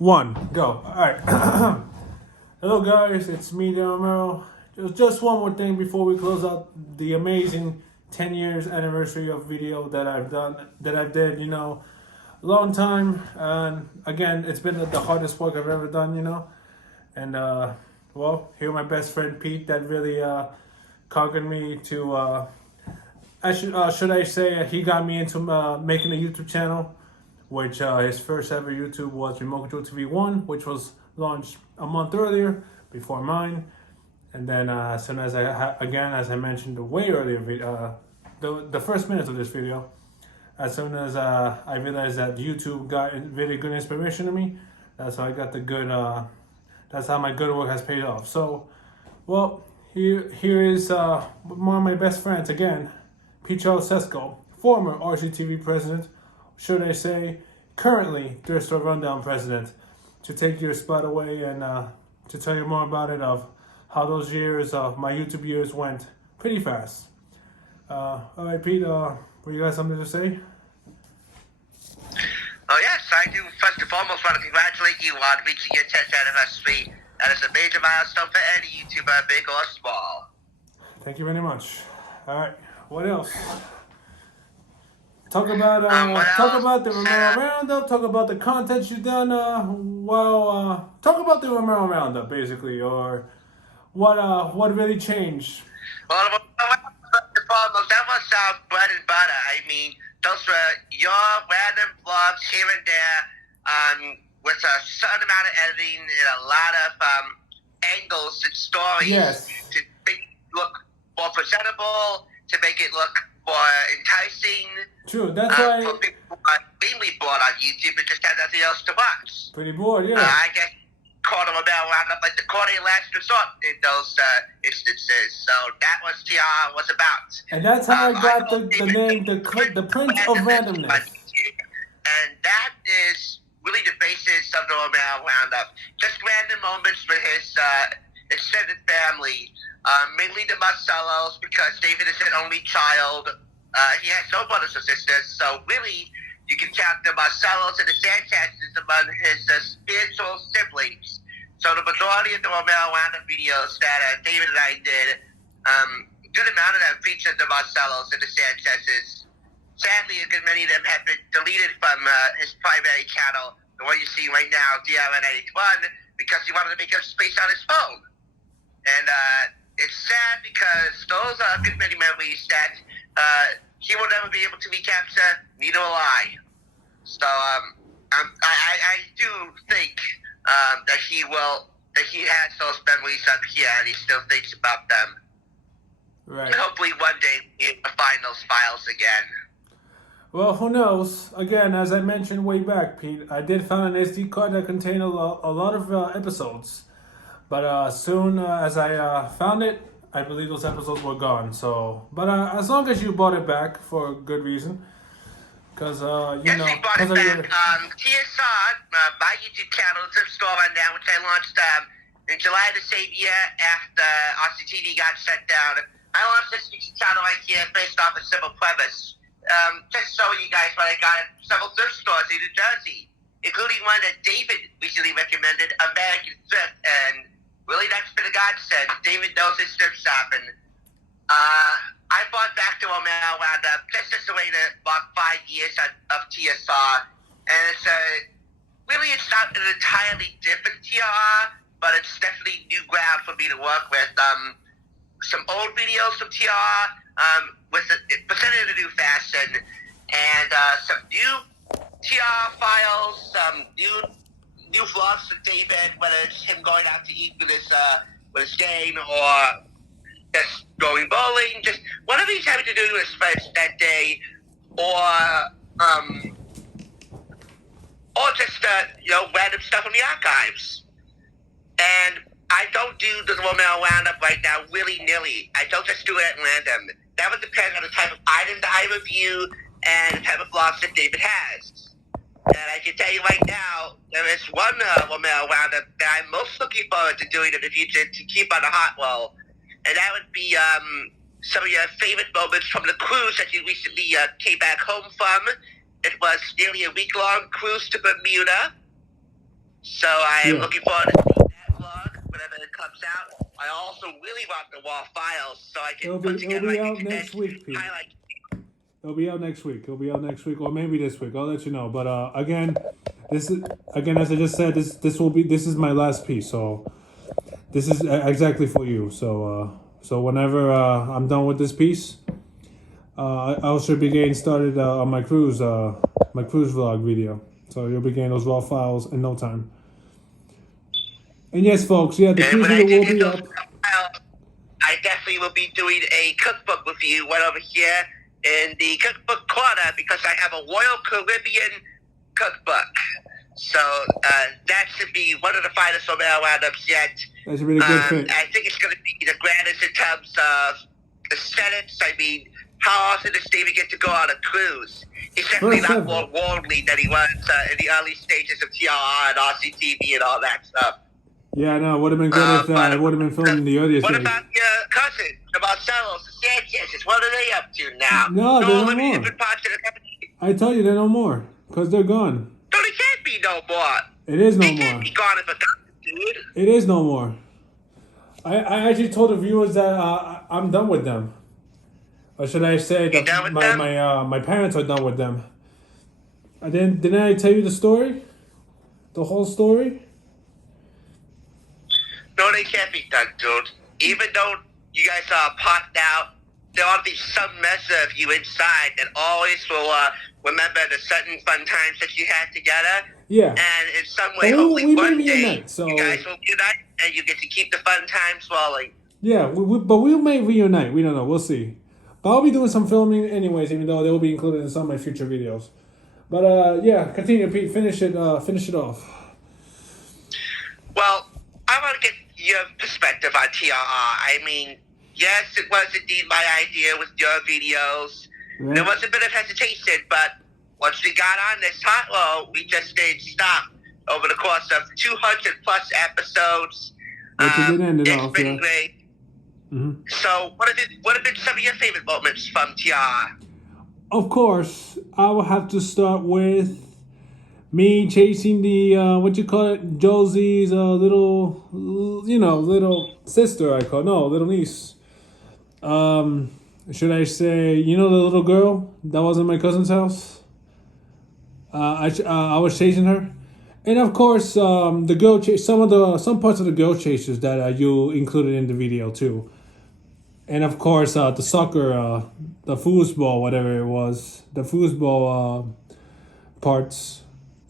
One, go. All right. Hello, guys. It's me, Romero. Just one more thing before we close out the amazing 10 years anniversary of video that I've done, that I did, long time. And again, it's been the hardest work I've ever done, And, well, here my best friend Pete that really conquered me to, should I say, he got me into making a YouTube channel, which his first ever YouTube was Remote Control TV 1, which was launched a month earlier before mine. And then as soon as as I mentioned way earlier, the first minutes of this video, as soon as I realized that YouTube got really good inspiration to me, that's how I got the good, that's how my good work has paid off. So, well, here is one of my best friends again, Pete Sesko, former RCTV president, should I say, currently Thrift Store Rundown president, to take your spot away and to tell you more about it, of how those years, my YouTube years, went pretty fast. All right, Pete, you got something to say? Oh, yes, I do. First and foremost, want to congratulate you on reaching your 10th anniversary. That is a major milestone for any YouTuber, big or small. Thank you very much. All right, what else? Talk about the Romero Roundup. Talk about the content you've done. Talk about the Romero Roundup, basically, or what really changed. Well, first and foremost, that was bread and butter. I mean, those were your random vlogs here and there, with a certain amount of editing and a lot of angles and stories to make it look more presentable, to make it look more enticing. True, that's why. For people who are mainly bored on YouTube and just have nothing else to watch. Pretty bored, yeah. I guess quarter of a bell roundup, like the quarter last resort in those instances. So that was TR was about. And that's how I got the name, the Prince of Randomness. And that is really the basis of the Romero Roundup. Just random moments with his extended family. Mainly the Marcellos, because David is an only child. He has no brothers or sisters, so really, you can count the Marcellos and the Sanchez's among his spiritual siblings. So the majority of the Romero Roundup videos that David and I did, a good amount of them featured the Marcellos and the Sanchez's. Sadly, a good many of them have been deleted from his primary channel, the one you see right now, DRN81, because he wanted to make up space on his phone. And it's sad because those are good many memories that he will never be able to recapture, neither will I. So I do think that he has those memories up here and he still thinks about them. Right. And hopefully one day he'll find those files again. Well, who knows? Again, as I mentioned way back, Pete, I did find an SD card that contained a lot of episodes. But soon as I found it, I believe those episodes were gone. So, but as long as you bought it back for a good reason, because yes, we bought it back. TSR, my YouTube channel, Thrift Store Rundown, which I launched in July of the same year after RCTV got shut down. I launched this YouTube channel right here based off a simple premise. Just showing you guys what I got at several thrift stores in New Jersey, including one that David recently recommended, American Thrift, and really, that's been a godsend. David knows his thrift shopping. I bought back the Romero Roundup just as a way to mark 5 years of TSR. And it's it's not an entirely different TR, but it's definitely new ground for me to work with. Some old videos from TR, presented in a new fashion, and some new TR files, some new vlogs from David, whether it's him going out to eat with his gang or just going bowling, just whatever he's having to do with his friends that day, or just random stuff from the archives. And I don't do the Romero Roundup right now willy-nilly. I don't just do it at random. That would depend on the type of item that I review and the type of vlogs that David has. And I can tell you right now, there is one Romero Roundup that I'm most looking forward to doing in the future to keep on the hot roll. And that would be some of your favorite moments from the cruise that you recently came back home from. It was nearly a week-long cruise to Bermuda. So I am looking forward to seeing that vlog whenever it comes out. I also really want the raw files so I can put together it'll be like a out next condensed week, Pete. highlight. It'll be out next week. It'll be out next week, or maybe this week. I'll let you know. But again, this is as I just said. This is my last piece. So this is exactly for you. So whenever I'm done with this piece, I should be getting started on my cruise vlog video. So you'll be getting those raw files in no time. And yes, folks, the cruise video will be up. I definitely will be doing a cookbook with you right over here in the cookbook corner because I have a Royal Caribbean cookbook. So that should be one of the finest Romero roundups yet. That should be a good fit. I think it's going to be the grandest in terms of aesthetics. I mean, how often does David get to go on a cruise? He's definitely not more worldly than he was in the early stages of TRR and RCTV and all that stuff. Yeah, no, it would have been good if I would have been filming the earlier What stage. about your cousin, the Marcelos, the Sanchez's? What are they up to now? No, they're no more. Different parts of the country. I tell you, they're no more because they're gone. No, they can't be no more. It is no they more. Can't be gone if a dude. It is no more. I actually told the viewers that I'm done with them. Or should I say that my parents are done with them? Didn't I tell you the story? The whole story? No, they can't be done, dude. Even though you guys are apart now, there ought to be some measure of you inside that always will remember the certain fun times that you had together. Yeah. And in some way, hopefully one day, you guys will unite and you get to keep the fun times rolling. Yeah, but we may reunite. We don't know. We'll see. But I'll be doing some filming anyways, even though they will be included in some of my future videos. But yeah, continue, Pete. Finish it off. Well, I want to get your perspective on TRR. I mean, yes, it was indeed my idea with your videos. Right. There was a bit of hesitation, but once we got on this hot roll, we just didn't stop over the course of 200 plus episodes. It's been great. Mm-hmm. So, what have been some of your favorite moments from TRR? Of course, I will have to start with me chasing the Josie's little sister. Little niece. Should I say, the little girl that was in my cousin's house? I was chasing her, and of course, the girl chase. Some parts of the girl chases that you included in the video too. And of course, the soccer, the foosball, whatever it was, the foosball parts,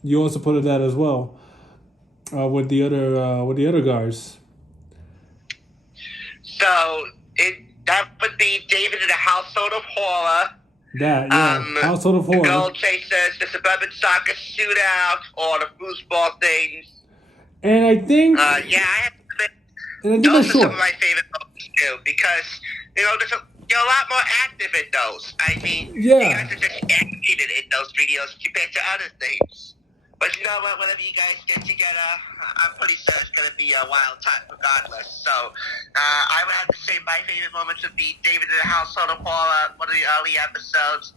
you also put that as well with the other guys. So that would be David in a Household of Horror. Household of Horror. The Gold Chasers, the Suburban Soccer Shootout, or the foosball things. And I think. I have to admit, those are some of my favorite moments too, because there's you're a lot more active in those. I mean, you guys are just animated in those videos compared to other things. But you know what? Whenever you guys get together, I'm pretty sure it's going to be a wild time regardless. So I would have to say my favorite moments would be David in the Household of Horror, one of the early episodes.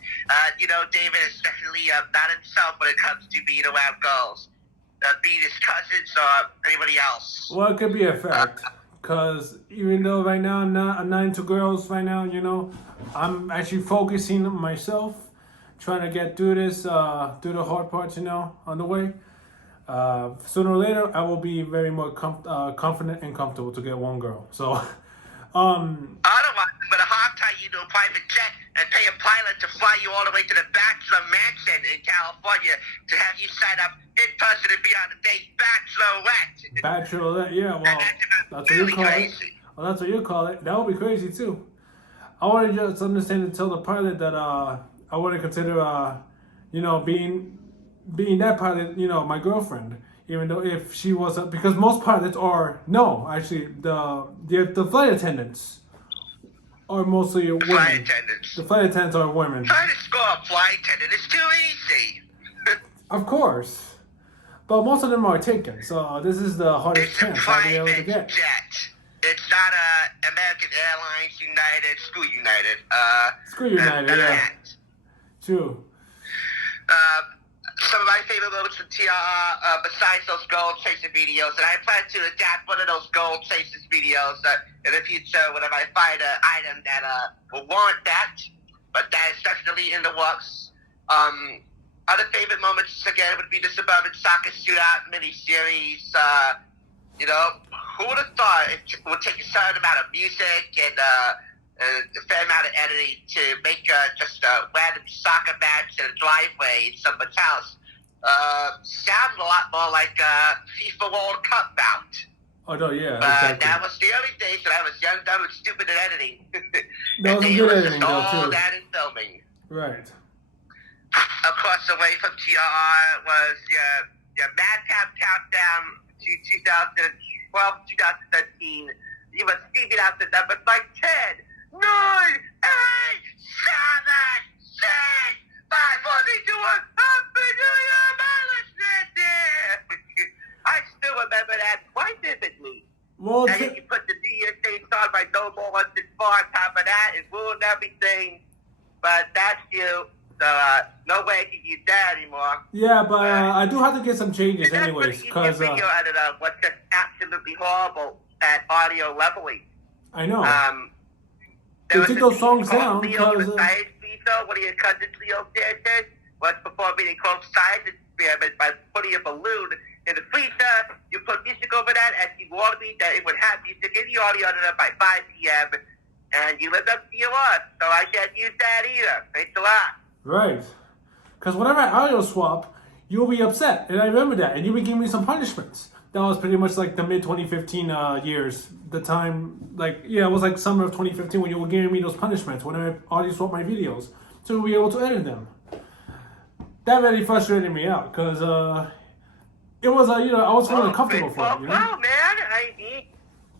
David is definitely not himself when it comes to being around girls. Being his cousins or anybody else. Well, it could be a fact. Because even though right now I'm not into girls right now, I'm actually focusing on myself, trying to get through this, through the hard parts, on the way. Sooner or later, I will be very more confident and comfortable to get one girl. So, otherwise, I'm going to hog-tie you to a private jet and pay a pilot to fly you all the way to the Bachelor Mansion in California to have you sign up in person and be on the date Bachelorette. Bachelorette, yeah, well, that's what you call it. Well, that's what you call it. That would be crazy, too. I want to just understand and tell the pilot that I want to consider, being that pilot, my girlfriend. Even though if she was, because most pilots are, the flight attendants are mostly women. Flight attendants. The flight attendants are women. Trying to score a flight attendant is too easy. Of course. But most of them are taken, so this is the hardest chance I'll be able to get. Jet. It's not American Airlines, United, Screw United. Screw United, yeah. True. Some of my favorite moments from TRR besides those gold chaser videos, and I plan to adapt one of those gold chasers videos in the future whenever I find an item that will warrant that. But that is definitely in the works. Other favorite moments again would be the Suburban Soccer Shootout miniseries. You know, who would have thought it would take a certain amount of music and a fair amount of editing to make just a random soccer match in a driveway in someone's house sound a lot more like a FIFA World Cup bout. Oh, no, yeah, But exactly. that was the early days when I was young, dumb, and stupid at editing. That was good editing, though, all too. that in filming. Right. Across the way from TRR was your Madcap Countdown to 2012, 2013. You were speaking out the numbers like 10, 9, 8, 7, 6, 5, 4, 3, 2, 1. Happy New Year, my listeners there. I still remember that quite vividly. Well, And then you put the New Year's Day song by No More Once It's Far on top of that and ruined everything. But that's you. So, no way I can use that anymore. yeah, but I do have to get some changes anyways, because video editor was just absolutely horrible at audio leveling. I know. There They took those songs down Leo because... the Science Beetle, one of your cousins, Leo Sanchez, was performing in quote science experiment by putting a balloon in the freezer. You put music over that, and you warned me that it would have music in the audio editor by 5 p.m., and you lived up to your word, so I can't use that either. Thanks a lot. Right. Because whenever I audio swap, you'll be upset. And I remember that. And you'll be giving me some punishments. That was pretty much like the mid-2015 years. The time, it was like summer of 2015 when you were giving me those punishments whenever I audio swap my videos. To be able to edit them. That really frustrated me out. Because it was, I was feeling uncomfortable for it, you know? Well, man,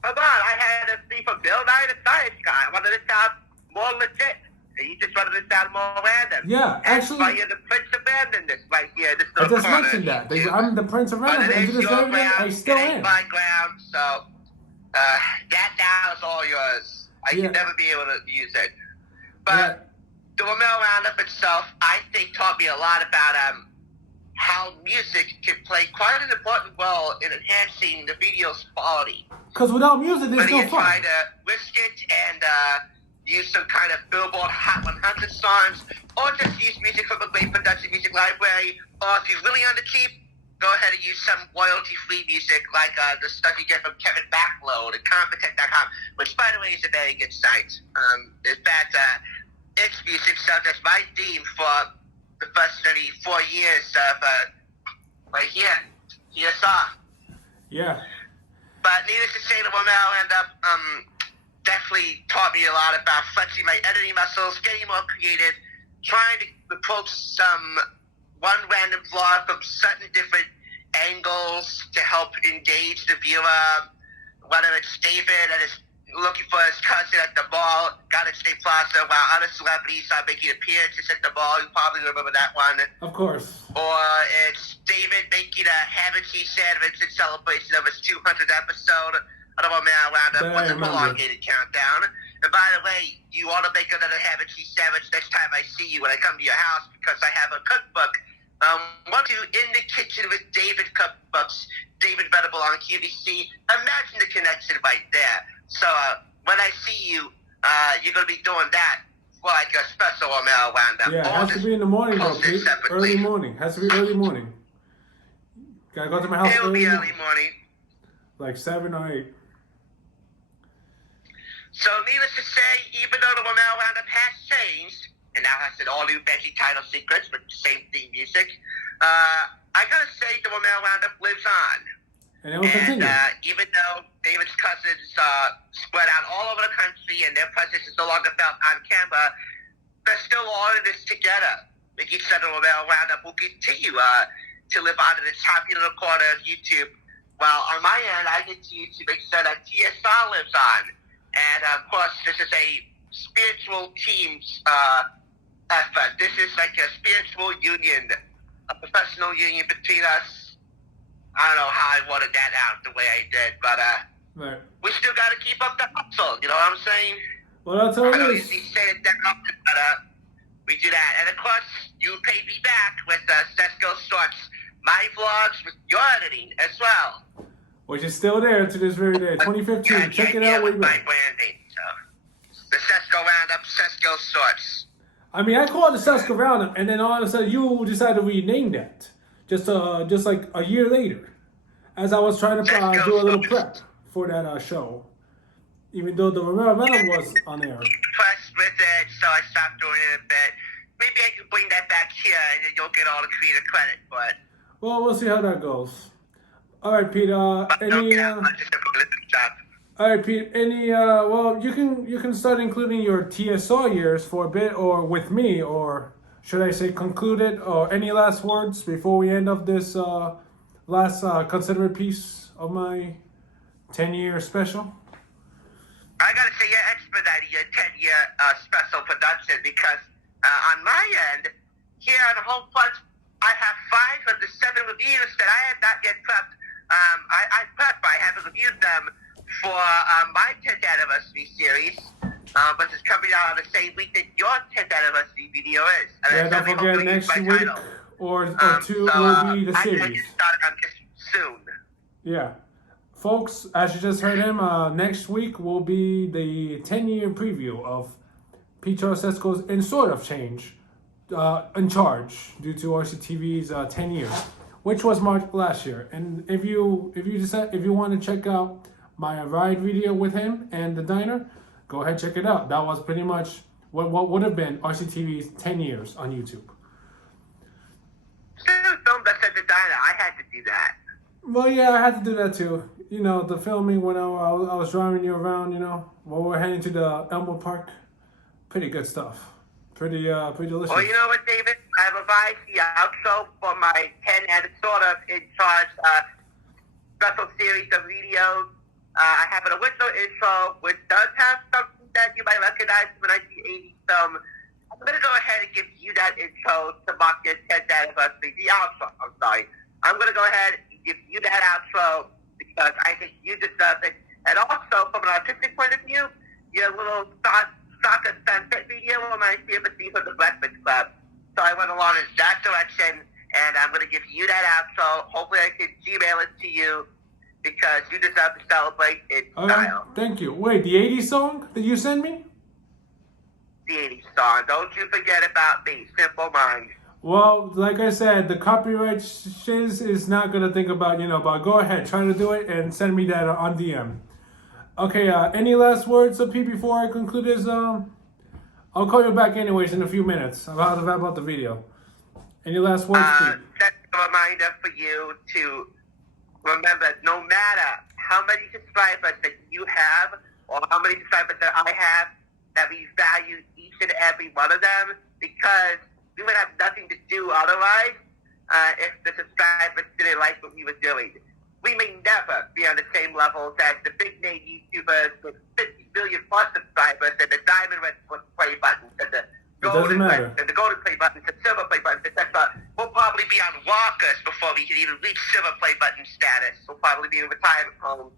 come on. I had to see from Bill Nye the Science Guy. I wanted to sound more legit. You just wanted to sound more random. Yeah, actually... That's why you're the Prince of Randomness right here. This I just mentioned that. I'm the Prince of Randomness. And to this very day, I still am. my ground, so that now is all yours. I can never be able to use it. But the Romero Roundup itself, I think, taught me a lot about how music can play quite an important role in enhancing the video's quality. Because without music, there's no fun. Whether you try to risk it and use some kind of Billboard Hot 100 songs, or just use music from a great production music library, or if you're really on the cheap, go ahead and use some royalty-free music like the stuff you get from Kevin Backload at Competech.com, which, by the way, is a very good site. In fact, its music served as my theme for the first 34 years of right here, TSR. Yeah. But needless to say, the Romero definitely taught me a lot about flexing my editing muscles, getting more creative, trying to approach one random vlog from certain different angles to help engage the viewer, whether it's David and his looking for his cousin at the mall, Garden State Plaza, while other celebrities are making appearances at the mall. You probably remember that one. Of course. Or it's David making a ham and cheese sandwich in celebration of his 200th episode of the Romero Roundup with a elongated countdown. And by the way, you ought to make another ham and cheese sandwich next time I see you when I come to your house, because I have a cookbook. One to In the Kitchen with David cookbooks, David Venable on QVC. Imagine the connection right there. So when I see you, you're going to be doing that for like a special Romero Roundup. Yeah, it has to be in the morning though, Pete. Early morning. Has to be early morning. Gotta go to my house early morning. It'll be early morning. Like 7 or 8. So needless to say, even though the Romero Roundup has changed, and now has an all-new Benji title sequence with the same theme music, I gotta say the Romero Roundup lives on. And it will continue. Even though David's cousins spread out all over the country and their presence is no longer felt on camera, they're still all in this together. Making sure the Romero Roundup will continue to live on in the top little corner of YouTube. While on my end, I get to use to make sure that TSR lives on. And of course, this is a spiritual team's effort. This is like a spiritual union, a professional union between us. I don't know how I wanted that out the way I did, but right. We still got to keep up the hustle. You know what I'm saying? Well, that's how it is. I don't usually say it that often, but we do that. And of course, you paid me back with Sesco Sorts my vlogs with your editing as well. Which is still there to this very day. 2015. Check it out. With my branding. So, the Sesko Roundup, Sesko Sorts. I mean, I called it the Sesko Roundup, and then all of a sudden you decided to rename that. Just like a year later, as I was trying to do a little prep for that show. Even though the Romero Venom was on air. Impressed with it, so I stopped doing it a bit. Maybe I can bring that back here, and then you'll get all the creative credit for it. Well, we'll see how that goes. All right, Pete. All right, Pete. Well, you can start including your TSR years for a bit, or with me, or should I say concluded, or any last words before we end up this last considerate piece of my 10-year special? I gotta say, you're expediting your 10-year special production because on my end, here on the home front, I have 5 of the 7 reviews that I have not yet prepped. I prepped, but I haven't reviewed them for my 10th anniversary series, but it's coming out on the same week that your 10th anniversary video is. And don't forget next week or 2 will be the series. I can start on this soon. Yeah. Folks, as you just heard him, next week will be the 10-year preview of Pete Sesko's In Sort of Change, in charge due to RCTV's 10 years, which was March last year. And if you want to check out my ride video with him and the diner, go ahead, check it out. That was pretty much what would have been RCTV's 10 years on YouTube. Film that said the diner, I had to do that. Well, yeah, I had to do that too. You know, the filming when I was driving you around, you know, while we were heading to the Elmwood Park. Pretty good stuff. Pretty delicious. Well, you know what, David? I revised the outro for my 10 and sort of in charge special series of videos. I have an original intro, which does have something that you might recognize from a 1980s film. I'm going to go ahead and give you that intro to mark your 10th anniversary. The outro, I'm sorry. I'm going to go ahead and give you that outro because I think you deserve it. And also, from an artistic point of view, your little soccer sunset video reminds me of a scene from the Breakfast Club. So I went along in that direction, and I'm going to give you that outro. Hopefully I can Gmail it to you because you deserve to celebrate in style. Thank you. Wait, the 80s song that you sent me? The 80s song. Don't you forget about me. Simple Mind. Well, like I said, the copyright shiz is not going to think about, but go ahead, try to do it and send me that on DM. Okay, any last words, Pete, before I conclude this? I'll call you back anyways in a few minutes about the video. Any last words, Pete? That's a reminder for you to remember, no matter how many subscribers that you have or how many subscribers that I have, that we value each and every one of them because we would have nothing to do otherwise if the subscribers didn't like what we were doing. We may never be on the same levels as the big name YouTubers with 50 million plus subscribers and the diamond red play buttons and the golden play buttons and silver play buttons, etc. We'll probably be on walkers before we can even reach silver play button status. We'll probably be in retirement homes.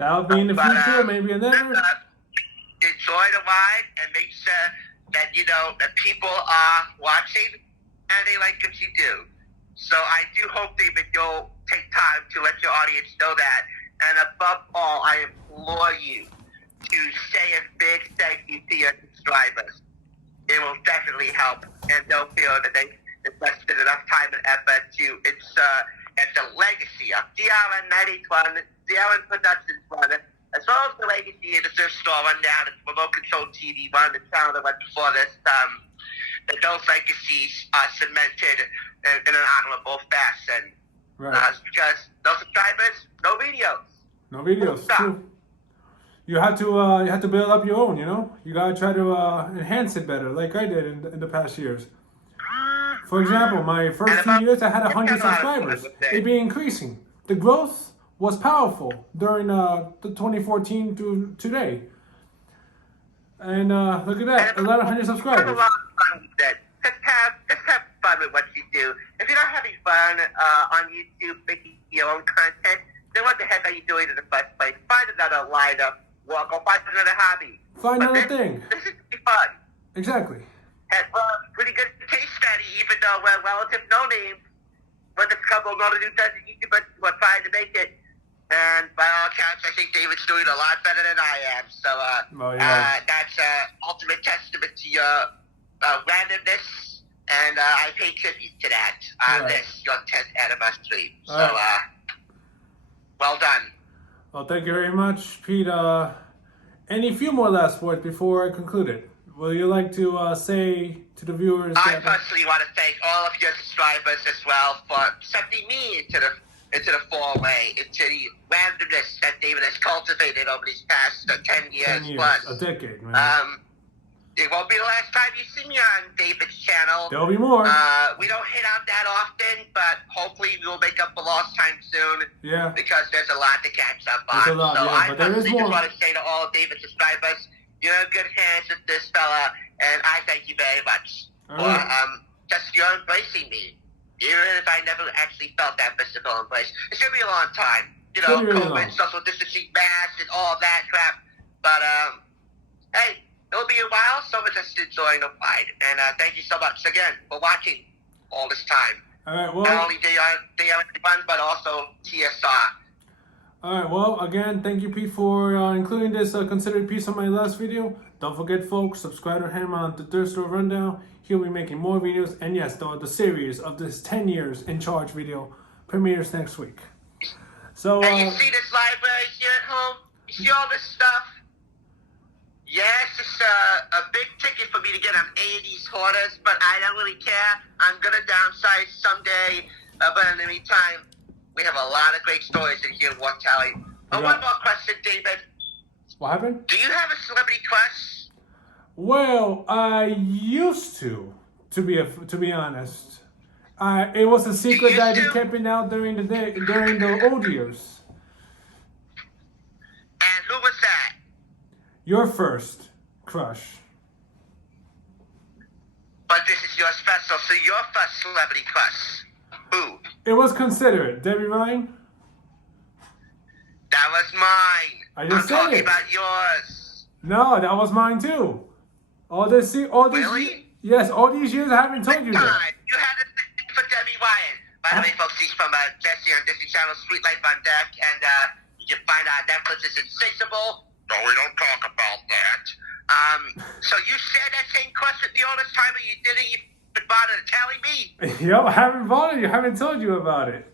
That'll be in the future, maybe in there. Enjoy the ride and make sure that that people are watching and they like what you do. So I do hope, David, you'll take time to let your audience know that. And above all, I implore you to say a big thank you to your subscribers. It will definitely help, and they'll feel that they invested enough time and effort to ensure that the legacy of DRN 981, DRN Productions run, as well as the legacy of the thrift store rundown and remote control TV run, the channel that went before this, that those legacies are cemented in an honorable fashion. Right. Because no subscribers, no videos. No videos. True. You have to build up your own. You gotta try to enhance it better, like I did in the past years. For example, my first 2 years, I had 100 subscribers. It'd be increasing. The growth was powerful during the 2014 to today. And look at that, 1,100 subscribers. Just have fun with what you do. If you're not having fun on YouTube making your own content, then what the heck are you doing in the first place? Find another line of work or find another hobby. Find another thing. This is fun. Exactly. And pretty good case study, even though we're relative no names. with a couple of other new YouTubers who are trying to make it. And by all accounts, I think David's doing a lot better than I am. So that's ultimate testament to your randomness, and I pay tribute to that on this, your 10th anniversary. So, well done. Well, thank you very much, Pete. Any few more last words before I conclude it? Will you like to say to the viewers? I personally want to thank all of your subscribers as well for accepting me into the foray, into the randomness that David has cultivated over these past 10 years plus. A decade, man. It won't be the last time you see me on David's channel. There'll be more. We don't hit out that often, but hopefully we'll make up for lost time soon. Yeah. Because there's a lot to catch up on. There's a lot, I but there is personally more. just want to say to all of David's subscribers, you're in good hands with this fella, and I thank you very much for just your embracing me. Even if I never actually felt that physical embrace. It's going to be a long time. You know, COVID, social distancing, masks, and all that crap. But, hey, it'll be a while, so we're just enjoying the ride. And thank you so much again for watching all this time. All right, well, not only DL1, but also TSR. All right, well, again, thank you, Pete, for including this considered piece on my last video. Don't forget, folks, subscribe to him on the Thrift Store Rundown. He'll be making more videos. And yes, the series of this 10 years in charge video premieres next week. So, and you see this library here at home? You see all this stuff? Yes, it's a big ticket for me to get on 80s hoarders, but I don't really care. I'm going to downsize someday. But in the meantime, we have a lot of great stories in here worth telling. One more question, David. What happened? Do you have a celebrity crush? Well, I used to be honest. It was a secret that he kept it out during the old years. And who was that? Your first crush. But this is your special, so your first celebrity crush. Who? It was considerate. Debbie Ryan? That was mine. I just said I'm talking it. about yours. No, that was mine too. Really? Yes, all these years I haven't told you that. You had a thing for Debbie Ryan. By the way, folks, she's from Jesse on Disney Channel, Sweet Life on Deck, and you can find out Netflix is insatiable. No, we don't talk about that. So you shared that same crush with me all this time, but you didn't even bother to telling me? Yep, I haven't bothered you. I haven't told you about it.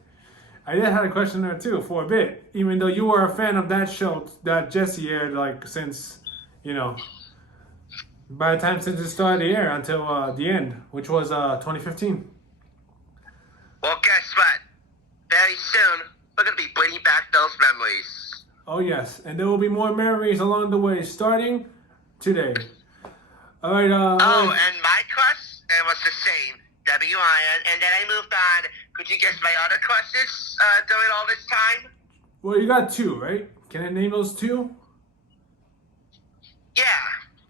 I did have a question there too for a bit, even though you were a fan of that show that Jesse aired since, by the time since it started the air until the end, which was 2015. Well, guess what? Very soon, we're going to be bringing back those memories. Oh, yes. And there will be more memories along the way, starting today. All right. And my crush, it was the same, Debbie Ryan. And then I moved on. Could you guess my other crushes during all this time? Well, you got two, right? Can I name those two? Yeah.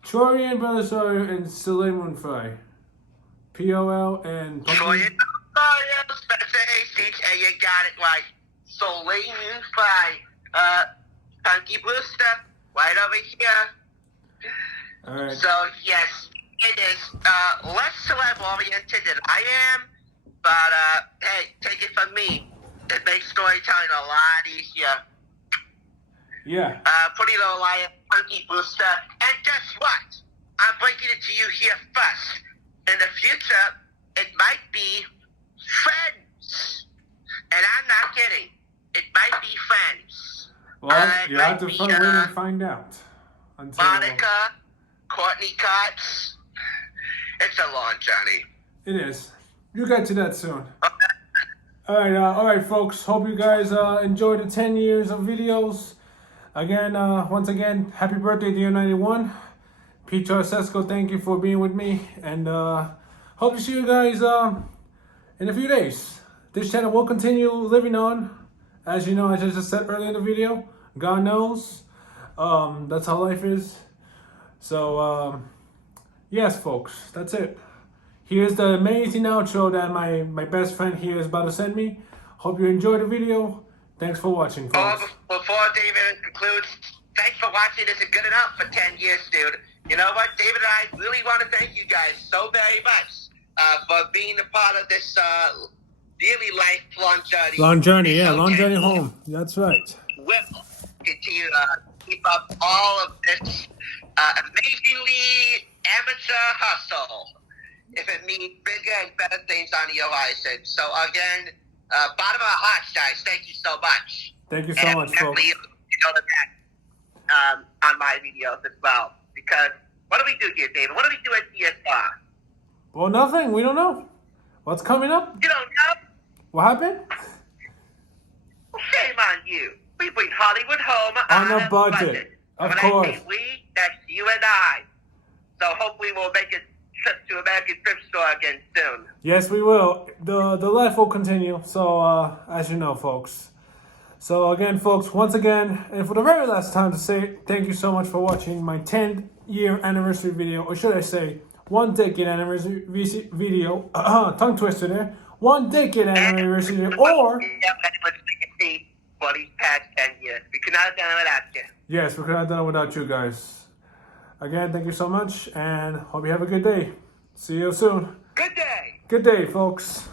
Troy and Brother Sawyer and Soleil Moonfry. POL and... Troy and Sawyer, Spencer Hastings, and you got it right. Soleil Moonfry. Punky Brewster, right over here. All right. So, yes, it is less celeb-oriented than I am, but, hey, take it from me. It makes storytelling a lot easier. Yeah. Pretty Little Lion, Punky Brewster, and guess what? I'm breaking it to you here first. In the future, it might be friends. And I'm not kidding. It might be friends. Well, you have to wait and find out. Monica, Courtney Cox. It's a long journey. It is. You'll get to that soon. All right, folks. Hope you guys enjoyed the 10 years of videos. Again, once again, happy birthday, Dear 91. Pete Charcesco, thank you for being with me. And hope to see you guys in a few days. This channel will continue living on. As you know, as I just said earlier in the video, God knows. That's how life is. So, yes, folks, that's it. Here's the amazing outro that my best friend here is about to send me. Hope you enjoyed the video. Thanks for watching, folks. Before David concludes, thanks for watching. This is good enough for 10 years, dude. You know what? David and I really want to thank you guys so very much for being a part of this daily lifelong journey. Long journey, yeah, long Okay. journey home. That's right. Will continue to keep up all of this amazingly amateur hustle if it means bigger and better things on the horizon. So again, bottom of our hearts, guys, thank you so much. Thank you so much, folks. You know that on my videos as well. Because what do we do here, David? What do we do at TSR? Well, nothing. We don't know. What's coming up? You don't know? What happened? Shame on you. We bring Hollywood home On a budget. Of when course. I say we, that's you and I. So hopefully we'll make a trip to American Thrift Store again soon. Yes, we will. The life will continue. So, as you know, folks. So again, folks, once again, and for the very last time to say thank you so much for watching my 10-year anniversary video, or should I say, 1 decade anniversary video. Tongue twister there. 1 decade anniversary video, or for these past 10 years. We could not have done it without you. yes, we could have done it without you guys. Again, thank you so much, and hope you have a good day. See you soon. Good day. Good day, folks.